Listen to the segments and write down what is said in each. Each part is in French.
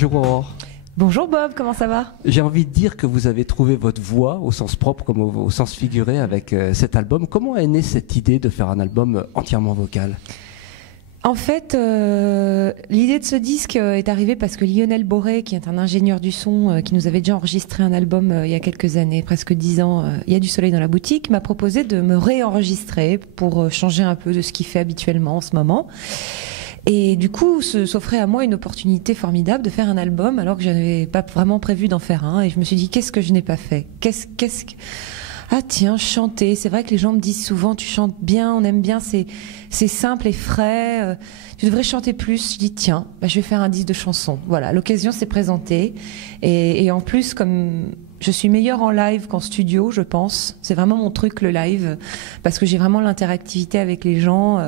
Bonjour Aurore. Bonjour Bob, comment ça va? J'ai envie de dire que vous avez trouvé votre voix au sens propre comme au sens figuré avec cet album. Comment est née cette idée de faire un album entièrement vocal? En fait, l'idée de ce disque est arrivée parce que Lionel Boré, qui est un ingénieur du son, qui nous avait déjà enregistré un album il y a quelques années, presque 10 ans, Il y a du soleil dans la boutique, m'a proposé de me réenregistrer pour changer un peu de ce qu'il fait habituellement en ce moment. Et du coup, s'offrait à moi une opportunité formidable de faire un album alors que je n'avais pas vraiment prévu d'en faire un. Et je me suis dit, qu'est-ce que je n'ai pas fait? Ah tiens, chanter. C'est vrai que les gens me disent souvent, tu chantes bien, on aime bien, c'est simple et frais. Tu devrais chanter plus. Je dis, tiens, je vais faire un disque de chansons. Voilà, l'occasion s'est présentée. Et en plus, comme je suis meilleure en live qu'en studio, je pense. C'est vraiment mon truc, le live, parce que j'ai vraiment l'interactivité avec les gens.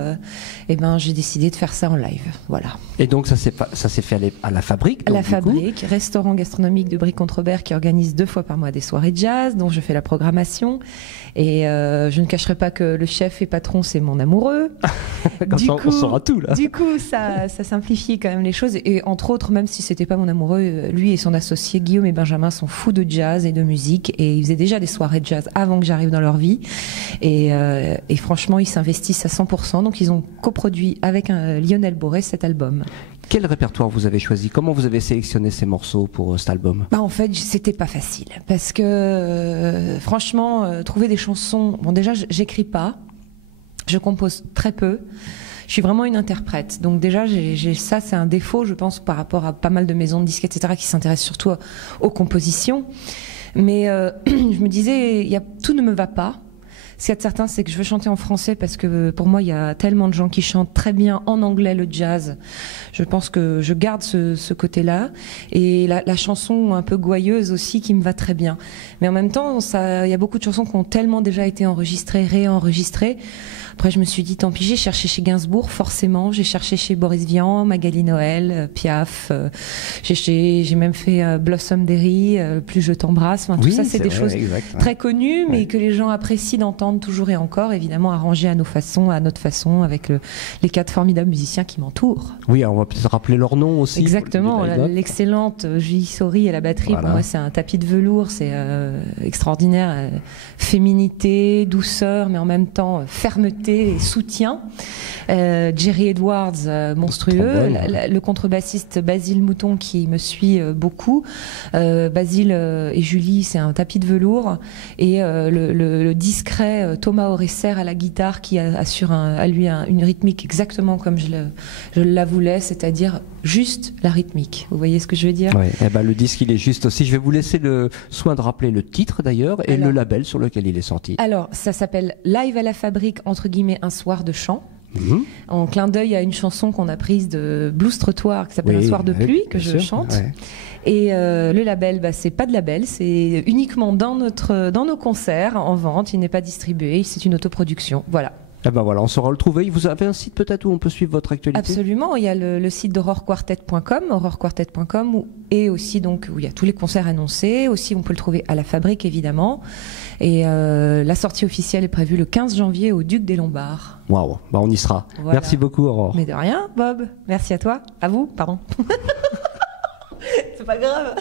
Et ben, j'ai décidé de faire ça en live. Voilà. Et donc ça s'est fait à la Fabrique. À la Fabrique, restaurant gastronomique de Brie-Contrebert qui organise 2 fois par mois des soirées jazz, dont je fais la programmation. Et je ne cacherai pas que le chef et patron, c'est mon amoureux. On saura tout là. Du coup, ça simplifie quand même les choses. Et entre autres, même si c'était pas mon amoureux, lui et son associé Guillaume et Benjamin sont fous de jazz et de musique. Et ils faisaient déjà des soirées de jazz avant que j'arrive dans leur vie. Et franchement, ils s'investissent à 100%. Donc, ils ont coproduit avec Lionel Boré cet album. Quel répertoire vous avez choisi? Comment vous avez sélectionné ces morceaux pour cet album? En fait, c'était pas facile parce que franchement, trouver des chansons. Bon, déjà, j'écris pas, je compose très peu. Je suis vraiment une interprète. Donc déjà, ça, c'est un défaut, je pense, par rapport à pas mal de maisons de disques, etc., qui s'intéressent surtout aux compositions. Mais je me disais, tout ne me va pas. Ce qu'il y a de certain, c'est que je veux chanter en français parce que pour moi, il y a tellement de gens qui chantent très bien en anglais le jazz. Je pense que je garde ce côté-là. Et la chanson un peu gouailleuse aussi qui me va très bien. Mais en même temps, il y a beaucoup de chansons qui ont tellement déjà été enregistrées, réenregistrées. Après, je me suis dit, tant pis, j'ai cherché chez Gainsbourg, forcément. J'ai cherché chez Boris Vian, Magali Noël, Piaf. J'ai même fait Blossom Derry, Plus je t'embrasse. Enfin, tout ça, c'est des choses très connues, mais que les gens apprécient d'entendre toujours et encore, évidemment, arrangées à nos façons, à notre façon, avec les 4 formidables musiciens qui m'entourent. Oui, on va peut-être rappeler leur nom aussi. Exactement. L'excellente Julie Sori à la batterie, voilà. Pour moi, c'est un tapis de velours. C'est extraordinaire. Féminité, douceur, mais en même temps, fermeté et soutien. Jerry Edwards, monstrueux. Le contrebassiste Basile Mouton qui me suit beaucoup. Basile et Julie, c'est un tapis de velours. Et le discret Thomas Oresser à la guitare qui assure à lui une rythmique exactement comme je la voulais, c'est-à-dire juste la rythmique. Vous voyez ce que je veux dire? Oui, le disque, il est juste aussi. Je vais vous laisser le soin de rappeler le titre d'ailleurs et le label sur lequel il est sorti. Alors, ça s'appelle Live à la Fabrique, entre guillemets, un soir de chant. En clin d'œil à une chanson qu'on a prise de Blues Trottoir qui s'appelle Un soir de pluie, que je chante. Ouais. Et le label, c'est pas de label, c'est uniquement dans nos concerts en vente. Il n'est pas distribué, c'est une autoproduction. Voilà. Voilà, on saura le trouver. Vous avez un site peut-être où on peut suivre votre actualité? Absolument, il y a le site d'AuroreQuartet.com, et aussi donc où il y a tous les concerts annoncés. Aussi, on peut le trouver à la Fabrique évidemment. Et la sortie officielle est prévue le 15 janvier au Duc des Lombards. Waouh, on y sera. Voilà. Merci beaucoup Aurore. Mais de rien, Bob. Merci à toi. À vous, pardon. C'est pas grave.